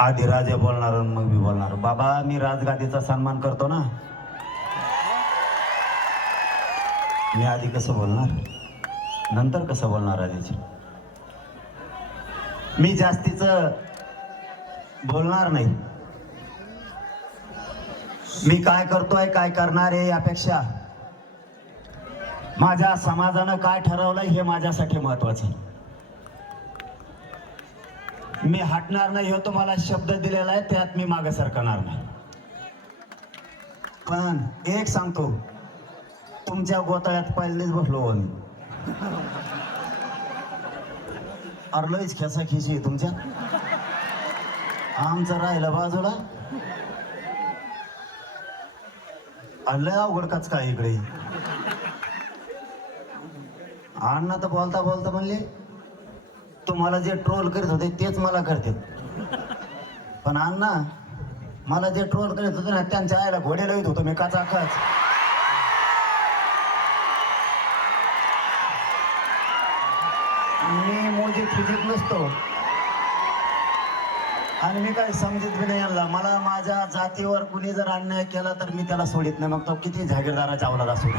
आधी राजे बोलणार आणि मग मी बोलणार. बाबा मी राजगादीचा सन्मान करतो ना. मी आधी कसं बोलणार? नंतर कसं बोलणार राजाची मी जास्तीच बोलणार नाही. मी काय करतोय काय करणार आहे यापेक्षा? माझ्या समाजानं काय ठरवलंय हे माझ्यासाठी महत्वाचं आहे. मी हटणार नाही हो तुम्हाला शब्द दिलेला आहे त्यात मी मागे सरकणार नाही. पण एक सांगतो तुमच्या गोताळ्यात पहिलेच बसलो मी अरलोच खेसा खिशी तुमच्या. आमचं राहिलं बाजूला. लय अवघड काच काय इकडे. अण्णा तर बोलता बोलता म्हणले तुम्हाला जे ट्रोल करीत होते तेच मला करते पण अण्णा मला जे ट्रोल करीत होते ना त्यांच्या आईला घोडे लावित होतो मी काचा काच मी मोजी फिजिक नसतो. आणि मी काही समजत बी नाही यांना. मला माझ्या जातीवर कुणी जर अन्याय केला तर मी त्याला सोडित नाही. मग तो किती जागीरदाराच्या अवलाद असू दे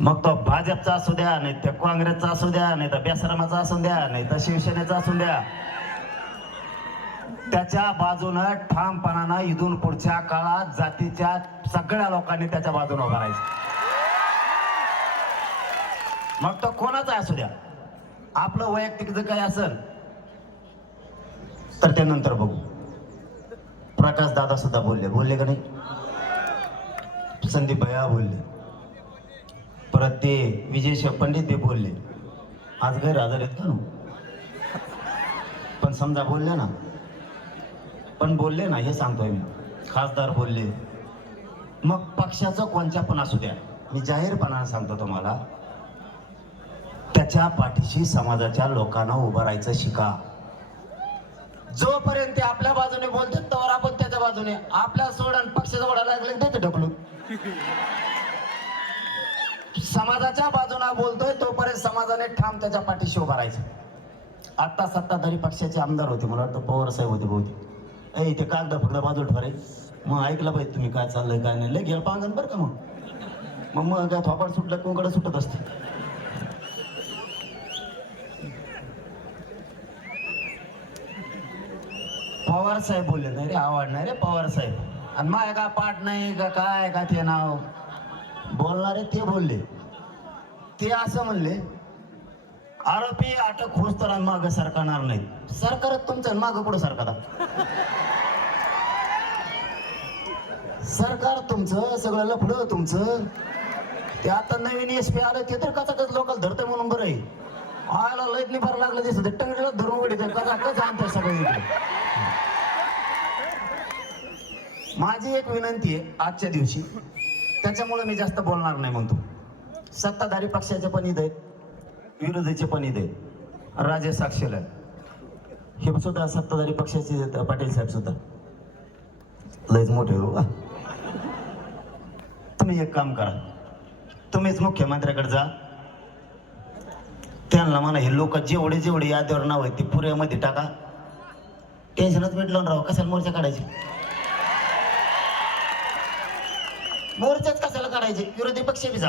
मग तो भाजपचा असू द्या नाही तर काँग्रेसचा असू द्या नाही तर बेसरामाचा असू द्या नाही तर शिवसेनेचा असू द्या. त्याच्या बाजूनं ठामपणानं इथून पुढच्या काळात जातीच्या सगळ्या लोकांनी त्याच्या बाजूने उभं राहायचं. मग तो कोणाचा असू द्या? आपलं वैयक्तिक जर काही असेल तर ते नंतर बघू. प्रकाश दादा सुद्धा बोलले. बोलले का नाही? संदीप भैया बोलले. परत ते विजय पंडित ते बोलले. आज गैरहजर आहेत का पण समजा बोलले ना. पण बोलले ना हे सांगतोय मी. खासदार बोलले. मग पक्षाचं कोणत्या पण असू द्या. मी जाहीरपणानं सांगतो तुम्हाला. त्याच्या पाठीशी समाजाच्या लोकांना उभं राहायचं शिका. जोपर्यंत ते आपल्या बाजूने बोलतात तोवर आपण त्याच्या बाजूने आपल्या सोडून पक्ष ओढा लागले ते ढकलू. समाजाच्या बाजूने बोलतोय तोपर्यंत समाजाने ठाम त्याच्या पाठीशी उभा राहायचं. आत्ता सत्ताधारी पक्षाचे आमदार होते मला वाटतं पवार साहेब होते बहुतेक. ए ते कागद फक्त बाजूला ठरे मग ऐकलं पाहिजे तुम्ही काय चाललंय काय नाही. लय गेलं पांगण बरं का मग? मग मग काय थोपाड सुटलं कोणकडे सुटत असते. पवार साहेब बोलले नाही रे आवडणार रे पवार साहेब. आणि माय का पाठ नाही का काय का ते नाव? बोलणारे ते बोलले. ते असं म्हणले आरोपी अटक होस तर माग सरकारणार नाही सरकार तुमचं माग पुढे सरकार सरकार तुमचं सगळं लफडं तुमचं. ते आता नवीन एस पी आलं ते तर कचाकच लोकल धरतंय म्हणून बरं आहे. आयला लयत नाही बरं लागलं दिसत. टंगडीला धरून वडीत कचाकच आणतं सगळं माझी एक विनंती आहे आजच्या दिवशी. त्याच्यामुळे मी जास्त बोलणार नाही म्हणतो. सत्ताधारी पक्षाचे पण ईद आहेत. विरोधीचे पण ईद आहेत. राजे साक्षीला हे सुद्धा सत्ताधारी पक्षाचे आहेत, पाटील साहेब सुद्धा. लयच मोठे हो तुम्ही एक काम करा. तुम्हीच मुख्यमंत्र्याकडे जा. त्यांना म्हणा हे लोक जेवढे जेवढे यादीवर नाव आहेत ते पुऱ्यामध्ये टाका. टेन्शनच भेटलं राव कशाला मोर्चा काढायचे? मोर्चाच कशाला काढायचे? विरोधी पक्ष बी जा.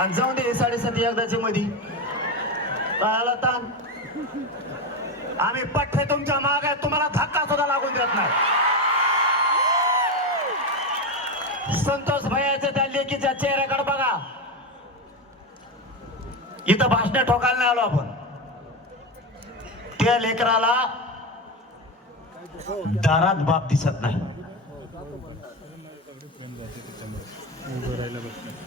आणि जाऊन दे साडेसात एकदाच्या मध्ये कळाला ताण. आम्ही पठ्ठे तुमच्या माग आहे तुम्हाला धक्का सुद्धा लागून देत नाही. संतोष भैयाच्या त्या लेकीच्या चेहऱ्याकडे बघा. इथं भाषण ठोकायला नाही आलो आपण. त्या लेकराला दारात बाप दिसत नाही.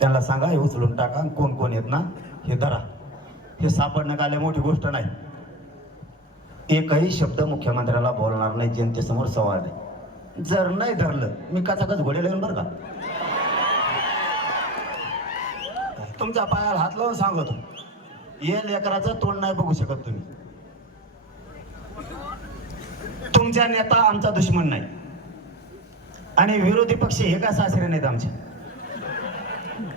त्यांना सांगा हे उचलून टाका कोण कोण येत ना हे धरा. हे सापडणं काय मोठी गोष्ट नाही. एकही शब्द मुख्यमंत्र्याला बोलणार नाही जनतेसमोर सवाल आहे जर नाही धरलं मी कचाकच घोडे लावून बरं का? तुमच्या पायाला हात लावून सांगतो. ये लेकराचं तोंड नाही बघू शकत तुम्ही. तुमचा नेता आमचा दुश्मन नाही. आणि विरोधी पक्ष हे का सासरे नाहीत आमच्या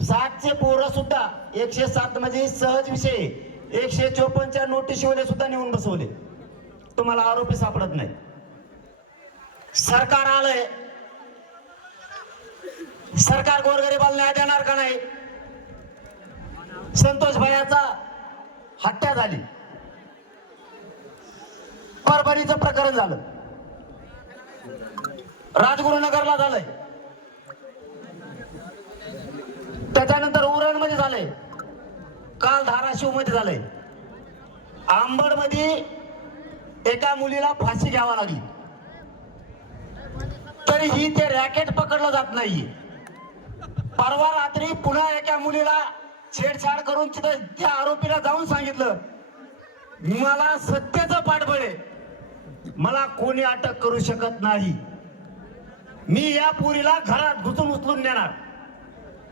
साठचे पोरं सुद्धा एकशे सात म्हणजे सहज विषय. एकशे चोपन्नच्या नोटीसवाले सुद्धा नेऊन बसवले. तुम्हाला आरोपी सापडत नाही. सरकार आलंय. सरकार गोरगरीबाला न्याय देणार का नाही? संतोष भैयाचा हत्या झाली. परभणीचं प्रकरण झालं. राजगुरुनगरला झालंय. त्याच्यानंतर उरणमध्ये झालंय. काल धाराशिवमध्ये झालंय. आंबडमध्ये एका मुलीला फाशी घ्यावा लागली. तरी ही ते रॅकेट पकडलं जात नाही परवा रात्री पुन्हा एका मुलीला छेडछाड करून तिथं त्या आरोपीला जाऊन सांगितलं मला सत्याचं पाठबळ आहे मला कोणी अटक करू शकत नाही. मी या पुरीला घरात घुसून उचलून नेणार.